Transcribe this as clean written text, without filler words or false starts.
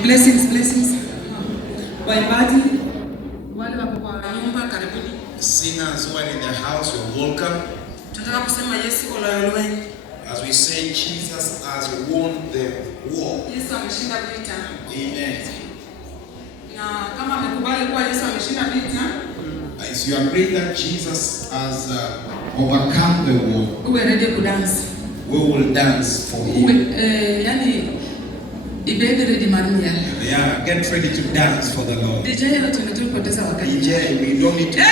Blessings. Waimbaji wale wako kwa nyumba karibuni. Singers who are in the house, you're welcome. Tunataka kusema Yesu olayolewe. As we say, Jesus has won the war. Yesu ameshinda vita. Amen. Na kama amekubali kuwa Yesu ameshinda vita, as you agree that Jesus has overcome the war, uwe ready to dance. We will dance for him. Yani ibebe ready marmia. Yeah, get ready to dance for the Lord. DJ, we don't need to